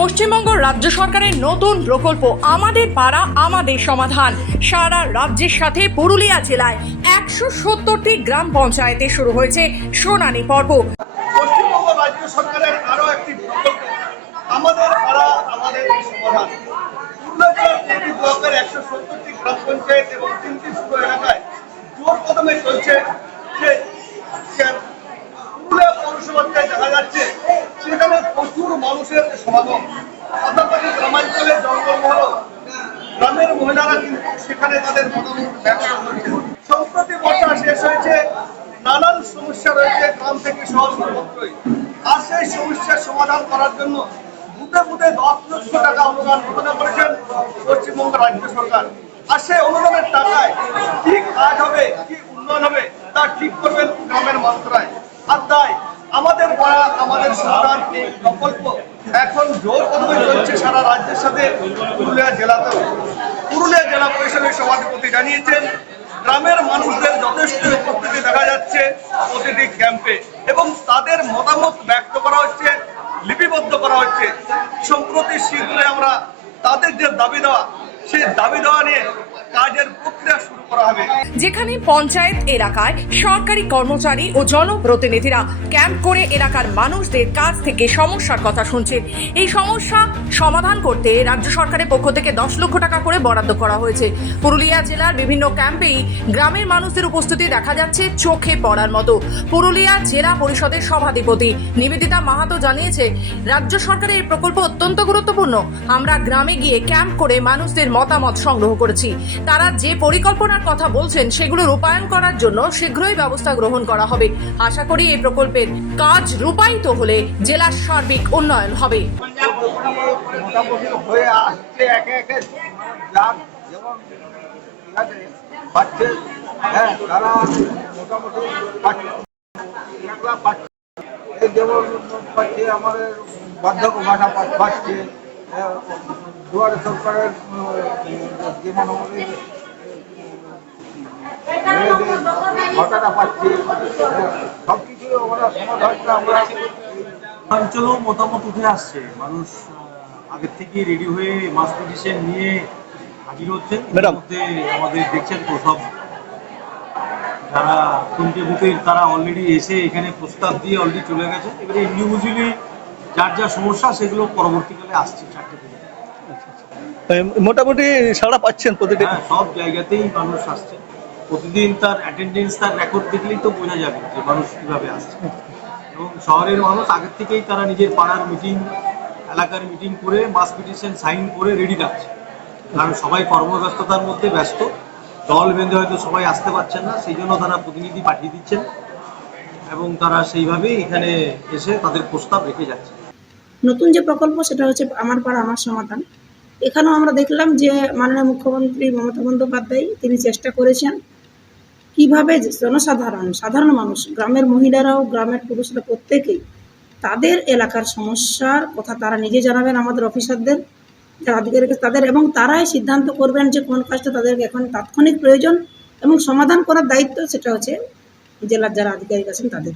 পশ্চিমবঙ্গ রাজ্য সরকারের নতুন প্রকল্প, আমাদের পাড়া, আমাদের সমাধান। সারা রাজ্যের সাথে পুরুলিয়া জেলায় একশো সত্তরটি গ্রাম পঞ্চায়েতে শুরু হয়েছে শুনানি পর্ব। পশ্চিমবঙ্গ রাজ্য সরকারের আরও একটি আমাদের পাড়া, আমাদের সমাধান। ব্লকের একশো সত্তরটি গ্রাম পঞ্চায়েত এবং তিনটি পুরো এলাকায় জোর কদমে চলছে যে পুরুলিয়া পৌরসভাতে দেখা যাচ্ছে প্রচুর মানুষের সমাগম। পাশাপাশি গ্রামাঞ্চলে জঙ্গলমহল গ্রামের মহিলারা সেখানে তাদের সম্প্রতি বর্ষা শেষ হয়েছে, নানান সমস্যা রয়েছে গ্রাম থেকে শহর সর্বত্রই আর সেই সমস্যার সমাধান করার জন্য বুথে বুথে দশ লক্ষ টাকা অনুদান ঘোষণা করেছেন পশ্চিমবঙ্গ রাজ্য সরকার। আর সেই অনুদানের টাকায় কি কাজ হবে, কি উন্নয়ন হবে, তা ঠিক করবেন গ্রামের আমাদের গ্রামের মানুষদের যথেষ্ট উপস্থিতি দেখা যাচ্ছে প্রতিটি ক্যাম্পে এবং তাদের মতামত ব্যক্ত করা হচ্ছে, লিপিবদ্ধ করা হচ্ছে। সম্প্রতি শীঘ্রই আমরা তাদের যে দাবি দেওয়া, সেই দাবি দেওয়া নিয়ে কাজের প্রক্রিয়া শুরু যেখানে পঞ্চায়েত এলাকায় সরকারি কর্মচারী ও জনপ্রতিনিধিরা ক্যাম্প করে এলাকার মানুষদের কাছ থেকে সমস্যার কথা শুনছেন। এই সমস্যা সমাধান করতে রাজ্য সরকারের পক্ষ থেকে দশ লক্ষ টাকা করে বরাদ্দ করা হয়েছে। পুরুলিয়া জেলার বিভিন্ন ক্যাম্পেই গ্রামের মানুষদের উপস্থিতি দেখা যাচ্ছে চোখে পড়ার মতো। পুরুলিয়া জেলা পরিষদের সভাধিপতি নিবেদিতা মাহাতো জানিয়েছে, রাজ্য সরকারের এই প্রকল্প অত্যন্ত গুরুত্বপূর্ণ। আমরা গ্রামে গিয়ে ক্যাম্প করে মানুষদের মতামত সংগ্রহ করেছি। তারা যে পরিকল্পনার কথা বলছেন, সেগুলো রূপায়ণ করার জন্য শীঘ্রই ব্যবস্থা গ্রহণ করা হবে। আশা করি এই প্রকল্পের কাজ রূপায়িত হলে জেলার সার্বিক উন্নয়ন হবে। সরকারের মেয়েদের ভাতাটা সব কিছু আমরা সমাধানটা আমরা অঞ্চলেও মতামত উঠে আসছে। মানুষ আগের থেকে রেডি হয়ে মাস পিটিশন নিয়ে হাজির হচ্ছেন। আমাদের দেখছেন তো সব যারা তিনটে বুথের তারা অলরেডি এসে এখানে প্রস্তাব দিয়ে অলরেডি চলে গেছে। এবারে ইন্ডিভিজুয়ালি যার যা সমস্যা সেগুলো পরবর্তীকালে আসছে চারটে থেকে মোটামুটি সারা পাচ্ছেন প্রতিটি হ্যাঁ সব জায়গাতেই মানুষ আসছে। প্রতিদিন তার অ্যাটেন্ডেন্স তার রেকর্ড দেখলেই তো বোঝা যাবে যে মানুষ কীভাবে আসছে। এবং শহরের মানুষ আগের থেকেই তারা নিজের পাড়ার মিটিং এলাকার মিটিং করে মাস পিটিশন সাইন করে রেডি রাখছে। কারণ সবাই কর্মব্যস্ততার মধ্যে ব্যস্ত। দল বেঁধে হয়তো সবাই আসতে পারছেন না, সেই জন্য তারা প্রতিনিধি পাঠিয়ে দিচ্ছেন। এবং তারা সেইভাবেই এখানে এসে তাদের প্রস্তাব রেখে যাচ্ছে। নতুন যে প্রকল্প, সেটা হচ্ছে আমার পাড়া, আমার সমাধান। এখানেও আমরা দেখলাম যে মাননীয় মুখ্যমন্ত্রী মমতা বন্দ্যোপাধ্যায় তিনি চেষ্টা করেছেন কীভাবে জনসাধারণ, সাধারণ মানুষ, গ্রামের মহিলারাও, গ্রামের পুরুষরা প্রত্যেকেই তাদের এলাকার সমস্যার কথা তারা নিজে জানাবেন আমাদের অফিসারদের আধিকারিক তাদের, এবং তারাই সিদ্ধান্ত করবেন যে কোন কাজটা তাদের এখন তাৎক্ষণিক প্রয়োজন এবং সমাধান করার দায়িত্ব সেটা হচ্ছে জেলার যারা আধিকারিক আছেন তাদের।